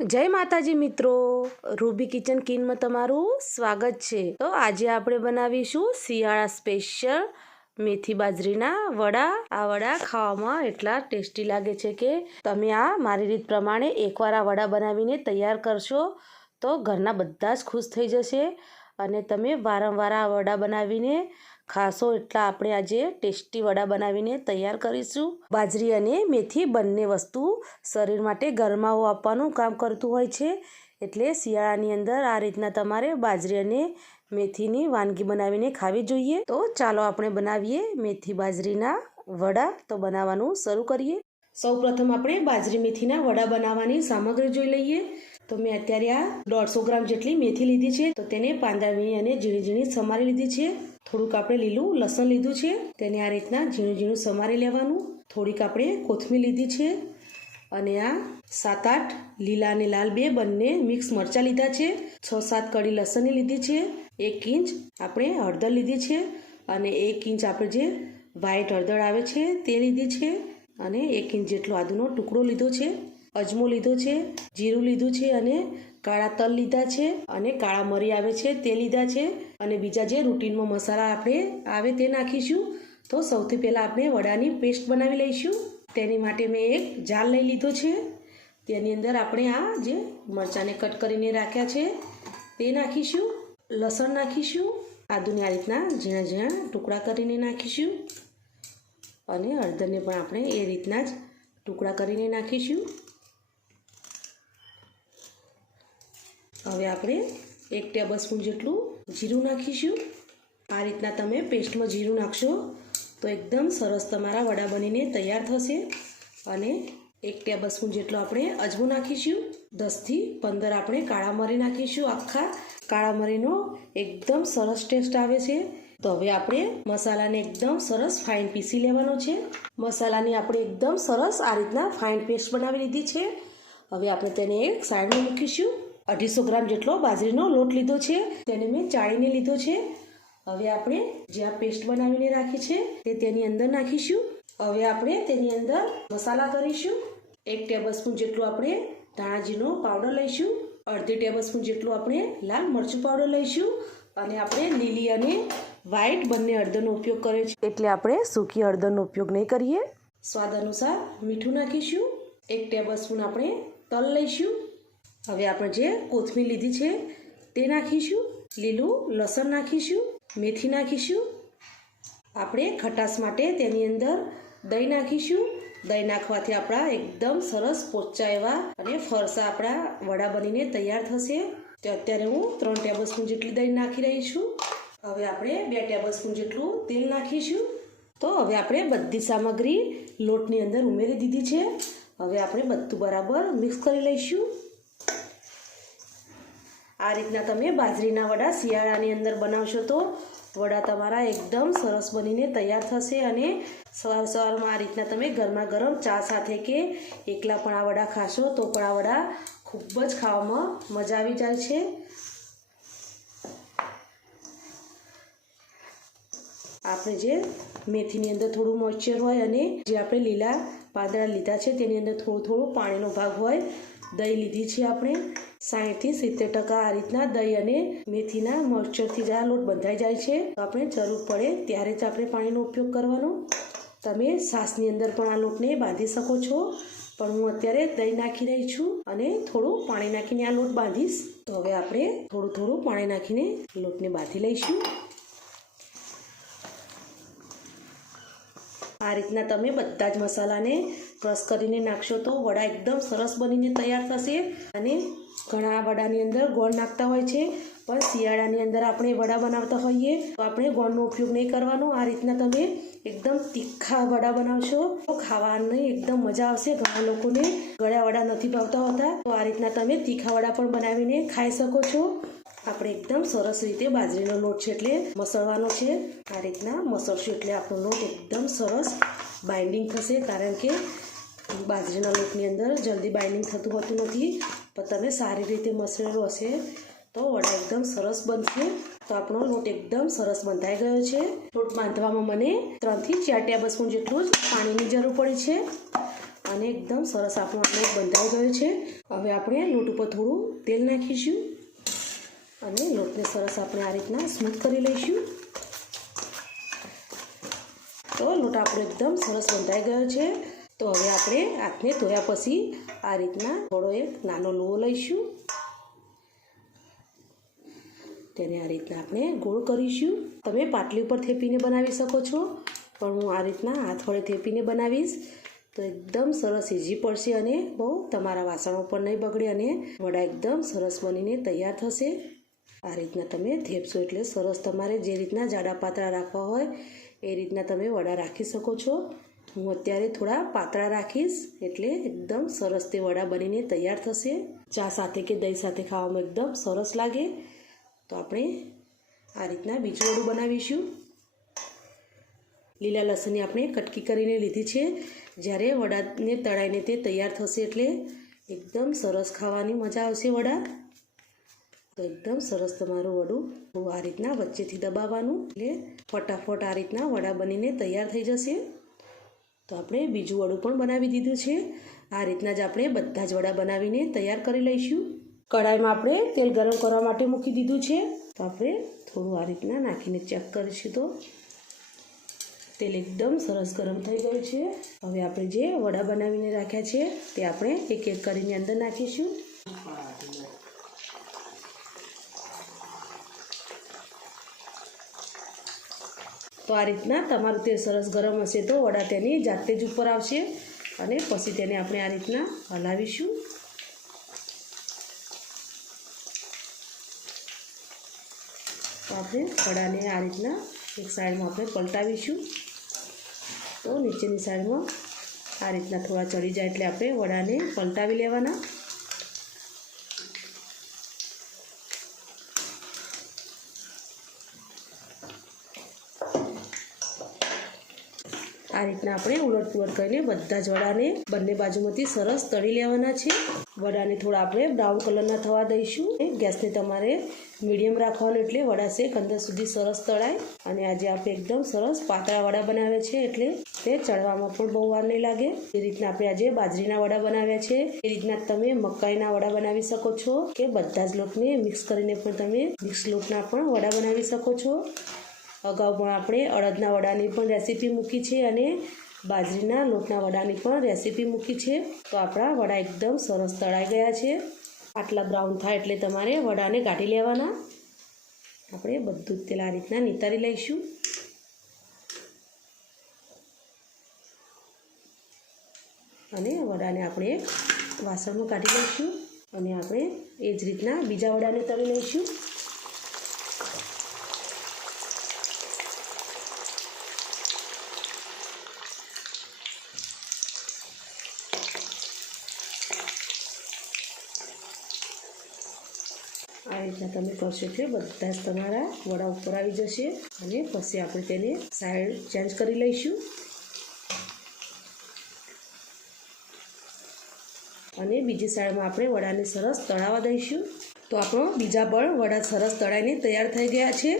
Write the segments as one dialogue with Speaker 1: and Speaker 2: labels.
Speaker 1: જય માતાજી મિત્રો. રૂબી કિચન કિનમાં તમારું સ્વાગત છે. તો આજે આપણે બનાવીશું શિયાળા સ્પેશિયલ મેથી બાજરીના વડા. આ વડા ખાવામાં એટલા ટેસ્ટી લાગે છે કે તમે આ મારી રીત પ્રમાણે એકવાર આ વડા બનાવીને તૈયાર કરશો તો ઘરના બધા જ ખુશ થઈ જશે. અને તમે વારંવાર આ વડા બનાવીને ખાશો એટલા આપણે આજે ટેસ્ટી વડા બનાવીને તૈયાર કરીશું. બાજરી અને મેથી બંને વસ્તુ શરીર માટે ગરમાવો આપવાનું કામ કરતું હોય છે. એટલે શિયાળાની અંદર આ રીતના તમારે બાજરી અને મેથીની વાનગી બનાવીને ખાવી જોઈએ. તો ચાલો આપણે બનાવીએ મેથી બાજરીના વડા. તો બનાવવાનું શરૂ કરીએ. સૌપ્રથમ આપણે બાજરી મેથીના વડા બનાવવાની સામગ્રી જોઈ લઈએ. તો મેં અત્યારે આ દોઢસો ગ્રામ જેટલી મેથી લીધી છે. તો તેને પાંદડાની અને ઝીણી ઝીણી સમારી લીધી છે. થોડુંક આપણે લીલું લસણ લીધું છે. તેને આ રીતના ઝીણું ઝીણું સમારી લેવાનું. થોડીક આપણે કોથમીર લીધી છે અને આ સાત આઠ લીલા અને લાલ બે બંને મિક્સ મરચાં લીધા છે. છ સાત કડી લસણની લીધી છે. એક ઇંચ આપણે હળદર લીધી છે અને એક ઇંચ આપણે જે વ્હાઈટ હળદર આવે છે તે લીધી છે અને એક ઇંચ જેટલો આદુનો ટુકડો લીધો છે. અજમો લીધો છે, જીરું લીધું છે અને કાળા તલ લીધા છે અને કાળા મરી આવે છે, તે લીધા છે અને બીજા જે રૂટીનમાં મસાલા આપણે આવે તે નાખીશું. તો સૌથી પહેલાં આપણે વડાની પેસ્ટ બનાવી લઈશું. તેની માટે મેં એક જાર લઈ લીધો છે. તેની અંદર આપણે આ જે મરચાંને કટ કરીને રાખ્યા છે, તે નાખીશું. લસણ નાખીશું. આદુને આ રીતના ઝીણા ઝીણા ટુકડા કરીને નાખીશું. અને હળદરને પણ આપણે એ રીતના જ ટુકડા કરીને નાખીશું. હવે આપણે એક ટેબલ સ્પૂન જેટલું જીરું નાખીશું. આ રીતના તમે પેસ્ટમાં જીરું નાખશો તો એકદમ સરસ તમારા વડા બનીને તૈયાર થશે. અને એક ટેબલ સ્પૂન જેટલો આપણે અજમો નાખીશું. દસથી પંદર આપણે કાળા મરી નાખીશું આખા. કાળા મરીનો એકદમ સરસ ટેસ્ટ આવે છે. તો હવે આપણે મસાલાને એકદમ સરસ ફાઇન પીસી લેવાનો છે. મસાલાની આપણે એકદમ સરસ આ રીતના ફાઇન પેસ્ટ બનાવી લીધી છે. હવે આપણે તેને એક સાઈડમાં મૂકીશું. અઢીસો ગ્રામ જેટલો બાજરીનો લોટ લીધો છે. તેને મેં ચાળીને લીધો છે. હવે આપણે જે આ પેસ્ટ બનાવીને રાખી છે તે તેની અંદર નાખીશું. હવે આપણે તેની અંદર મસાલા કરીશું. એક ટેબલ સ્પૂન જેટલું આપણે ધાણાજીનો પાવડર લઈશું. અડધી ટેબલસ્પૂન જેટલું આપણે લાલ મરચું પાવડર લઈશું અને આપણે લીલી અને વ્હાઈટ બંને હળદરનો ઉપયોગ કર્યો છે. એટલે આપણે સૂકી હળદરનો ઉપયોગ નહીં કરીએ. સ્વાદ અનુસાર મીઠું નાખીશું. એક ટેબલ આપણે તલ લઈશું. હવે આપણે જે કોથમીર લીધી છે, તે નાખીશું, લીલું લસણ નાખીશું, મેથી નાખીશું. આપણે ખટાશ માટે તેની અંદર દહીં નાખીશું. દહીં નાખવાથી આપણા એકદમ સરસ પોચા એવા અને ફરસા આપણા વડા બનીને તૈયાર થશે. તો અત્યારે હું ત્રણ ટેબલ જેટલી દહીં નાખી રહી છું. હવે આપણે બે ટેબલ જેટલું તેલ નાખીશું. તો હવે આપણે બધી સામગ્રી લોટની અંદર ઉમેરી દીધી છે. હવે આપણે બધું બરાબર મિક્સ કરી લઈશું. આ રીતના તમે બાજરીના વડા શિયાળાની અંદર બનાવશો તો વડા તમારા એકદમ સરસ બનીને તૈયાર થશે અને સવાર સવારમાં આ રીતના તમે ગરમા ગરમ ચા સાથે કે એકલા પણ આ વડા ખાશો તો પણ આ વડા ખૂબ જ ખાવામાં મજા આવી જાય છે. આપણે જે મેથીની અંદર થોડું મોઇશ્ચર હોય અને જે આપણે લીલા પાંદડા લીધા છે તેની અંદર થોડું થોડું પાણીનો ભાગ હોય, દહીં લીધી છે આપણે. સાહીઠથી સિત્તેર ટકા આ રીતના દહીં અને મેથીના મોઇશ્ચરથી જ આ લોટ બંધાઈ જાય છે. આપણે જરૂર પડે ત્યારે જ આપણે પાણીનો ઉપયોગ કરવાનો. તમે સાસની અંદર પણ આ લોટને બાંધી શકો છો. પણ હું અત્યારે દહીં નાખી રહી છું અને થોડું પાણી નાખીને આ લોટ બાંધીશ. તો હવે આપણે થોડું થોડું પાણી નાખીને લોટને બાંધી લઈશું. આ રીતના તમે બધા જ મસાલાને ક્રશ કરીને નાખશો તો વડા એકદમ સરસ બનીને તૈયાર થશે અને ઘણા વડાની અંદર ગોળ નાખતા હોય છે. પણ શિયાળાની અંદર આપણે વડા બનાવતા હોઈએ, તો આપણે ગોળનો ઉપયોગ નહીં કરવાનો. આ રીતના તમે એકદમ તીખા વડા બનાવશો. તો ખાવાની એકદમ મજા આવશે. ઘણા લોકોને ગળ્યા વડા નથી ભાવતા હોતા. તો આ રીતના તમે તીખા વડા પણ બનાવીને ખાઈ શકો છો. આપણે એકદમ સરસ રીતે બાજરીનો લોટ છે એટલે મસળવાનો છે. આ રીતના મસળશું એટલે આપણો લોટ એકદમ સરસ બાઇન્ડિંગ થશે. કારણ કે બાજરીના લોટની અંદર જલ્દી બાઇન્ડિંગ થતું હોતું નથી. પણ તમે સારી રીતે મસળેલો હશે તો વડા એકદમ સરસ બનશે. તો આપણો લોટ એકદમ સરસ બંધાઈ ગયો છે. લોટ બાંધવામાં મને ત્રણથી ચાર ટેબલ સ્પૂન જેટલું જ પાણીની જરૂર પડી છે. અને એકદમ સરસ આપણો લોટ બંધાઈ ગયો છે. હવે આપણે લોટ ઉપર થોડું તેલ નાખીશું. અને લોટને સરસ આપણે આ રીતના સ્મૂથ કરી લઈશું. તો લોટ આપણો એકદમ સરસ બંધાઈ ગયો છે. તો હવે આપણે હાથને ધોયા પછી આ રીતના થોડો એક નાનો લોહો લઈશું. તેને આ રીતના આપણે ગોળ કરીશું. તમે પાટલી ઉપર થેપીને બનાવી શકો છો, પણ હું આ રીતના હાથ વડે થેપીને બનાવીશ. તો એકદમ સરસ ઇઝી પડશે અને બહુ તમારા વાસણો પણ નહીં બગડે અને વડા એકદમ સરસ બનીને તૈયાર થશે. આ રીતના તમે થેપશો એટલે સરસ તમારે જે રીતના જાડા પાતળા રાખવા હોય એ રીતના તમે વડા રાખી શકો છો. હું અત્યારે થોડા પાતળા રાખીશ, એટલે એકદમ સરસ તે વડા બનીને તૈયાર થશે. ચા સાથે કે દહીં સાથે ખાવામાં એકદમ સરસ લાગે. તો આપણે આ રીતના બીજું વડું બનાવીશું. લીલા લસણની આપણે કટકી કરીને લીધી છે. જ્યારે વડાને તળાઈને તે તૈયાર થશે એટલે એકદમ સરસ ખાવાની મજા આવશે વડા. તો એકદમ સરસ તમારું વડું હું આ રીતના વચ્ચેથી દબાવવાનું. એટલે ફટાફટ આ રીતના વડા બનીને તૈયાર થઈ જશે. તો આપણે બીજું વડું પણ બનાવી દીધું છે. આ રીતના જ આપણે બધા જ વડા બનાવીને તૈયાર કરી લઈશું. કઢાઈમાં આપણે તેલ ગરમ કરવા માટે મૂકી દીધું છે. તો આપણે થોડું આ રીતના નાખીને ચેક કરીશું તો. તેલ એકદમ સરસ ગરમ થઈ ગયું છે. હવે આપણે જે વડા બનાવીને રાખ્યા છે તે આપણે એક એક કરીને અંદર નાખીશું. તો આ રીતના તમારું તેલ સરસ ગરમ હશે તો વડા તેની જાતે જ ઉપર આવશે અને પછી તેને આપણે આ રીતના હલાવીશું. તો આપણે વડાને આ રીતના એક સાઈડમાં આપણે પલટાવીશું. તો નીચેની સાઈડમાં આ રીતના થોડા ચડી જાય એટલે આપણે વડાને પલટાવી લેવાના. આ રીતના આપણે ઉલટ પુલટ કરીને બધા જ વડાને બંને બાજુમાંથી સરસ તળી લેવાના છે. વડાને થોડા આપણે બ્રાઉન કલરના થવા દઈશું. ગેસને તમારે મીડિયમ રાખવાનું એટલે વડા શેક અંદર સુધી સરસ તળાય અને આજે આપણે એકદમ સરસ પાતળા વડા બનાવ્યા છે એટલે તે ચડવામાં પણ બહુ વાર નહીં લાગે. એ રીતના આપણે આજે બાજરીના વડા બનાવ્યા છે. એ રીતના તમે મકાઈના વડા બનાવી શકો છો કે બધા જ લોટને મિક્સ કરીને પણ તમે મિક્સ લોટના પણ વડા બનાવી શકો છો. અગાઉ પણ આપણે અડદના વડાની પણ રેસીપી મૂકી છે અને બાજરીના લોટના વડાની પણ રેસીપી મૂકી છે. તો આપણા વડા એકદમ સરસ તળાઈ ગયા છે. આટલા બ્રાઉન થાય એટલે તમારે વડાને કાઢી લેવાના. આપણે બધું જ તેલ આ રીતના નિતારી લઈશું. અને વડાને આપણે વાસણમાં કાઢી લઈશું. અને આપણે એ જ રીતના બીજા વડાને તળી લઈશું આ રીતના તમે કરશો એટલે બધા જ તમારા વડા ઉપર આવી જશે. અને પછી આપણે તેને સાઈડ ચેન્જ કરી લઈશું. અને બીજી સાઈડમાં આપણે વડાને સરસ તળાવવા દઈશું. તો આપણો બીજા પણ વડા સરસ તળાઈને તૈયાર થઈ ગયા છે.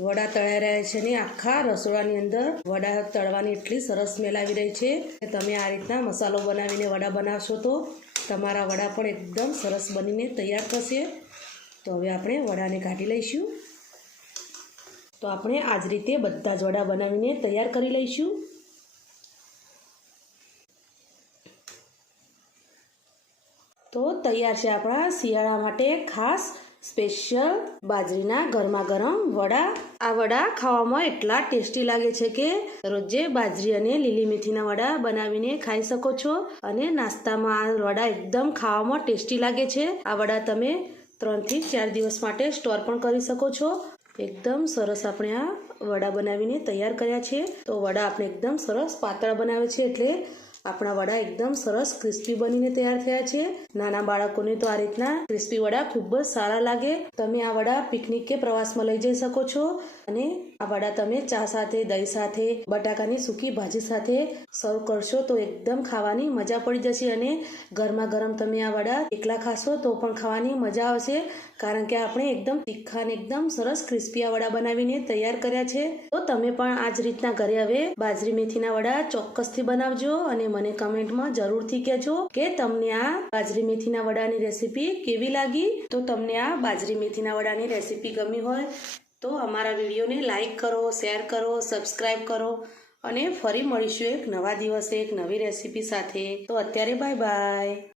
Speaker 1: વડા તળાઈ રહ્યા છે ને આખા રસોડાની અંદર વડા તળવાની એટલી સરસ સ્મેલ આવી રહી છે કે તમે આ રીતના મસાલો બનાવીને વડા બનાવશો તો તમારા વડા પણ એકદમ સરસ બનીને તૈયાર થશે. તો હવે આપણે વડાને કાઢી લઈશું. તો આપણે આ જ રીતે બધા જ વડા બનાવીને તૈયાર કરી લઈશું. તો તૈયાર છે આપણા શિયાળા માટે ખાસ સ્પેશિયલ બાજરીના ગરમા ગરમ વડા. આ વડા ખાવામાં એટલા ટેસ્ટી લાગે છે કે રોજે બાજરી અને લીલી મેથીના વડા બનાવીને ખાઈ શકો છો. અને નાસ્તામાં આ વડા એકદમ ખાવામાં ટેસ્ટી લાગે છે. આ વડા તમે ત્રણથી ચાર દિવસ માટે સ્ટોર પણ કરી શકો છો. એકદમ સરસ આપણે આ વડા બનાવીને તૈયાર કર્યા છે. તો વડા આપણે એકદમ સરસ પાતળા બનાવે છે એટલે આપણા વડા એકદમ સરસ ક્રિસ્પી બનીને તૈયાર થયા છે. નાના બાળકોને તો આ રીતના ક્રિસ્પી વડા ખૂબ જ સારા લાગે. તમે આ વડા પિકનિક કે પ્રવાસમાં લઈ જઈ શકો છો. અને આ વડા તમે ચા સાથે, દહીં સાથે, બટાકાની સૂકી ભાજી સાથે સર્વ કરશો તો એકદમ ખાવાની મજા પડી જશે અને ગરમા ગરમ તમે આ વડા એકલા ખાશો તો પણ ખાવાની મજા આવશે. કારણ કે આપણે એકદમ તીખા અને એકદમ સરસ ક્રિસ્પી આ વડા બનાવીને તૈયાર કર્યા છે. તો તમે પણ આ જ રીતના ઘરે હવે બાજરી મેથીના વડા ચોક્કસથી બનાવજો અને મને કમેન્ટમાં જરૂરથી કહેજો કે તમને આ બાજરી મેથીના વડાની રેસીપી કેવી લાગી? તો તમને આ બાજરી મેથીના વડાની રેસીપી ગમી હોય તો અમારા વિડીયોને લાઇક કરો, શેર કરો સબસ્ક્રાઈબ કરો અને ફરી મળીશું એક નવા દિવસે એક નવી રેસીપી સાથે. તો અત્યારે બાય બાય.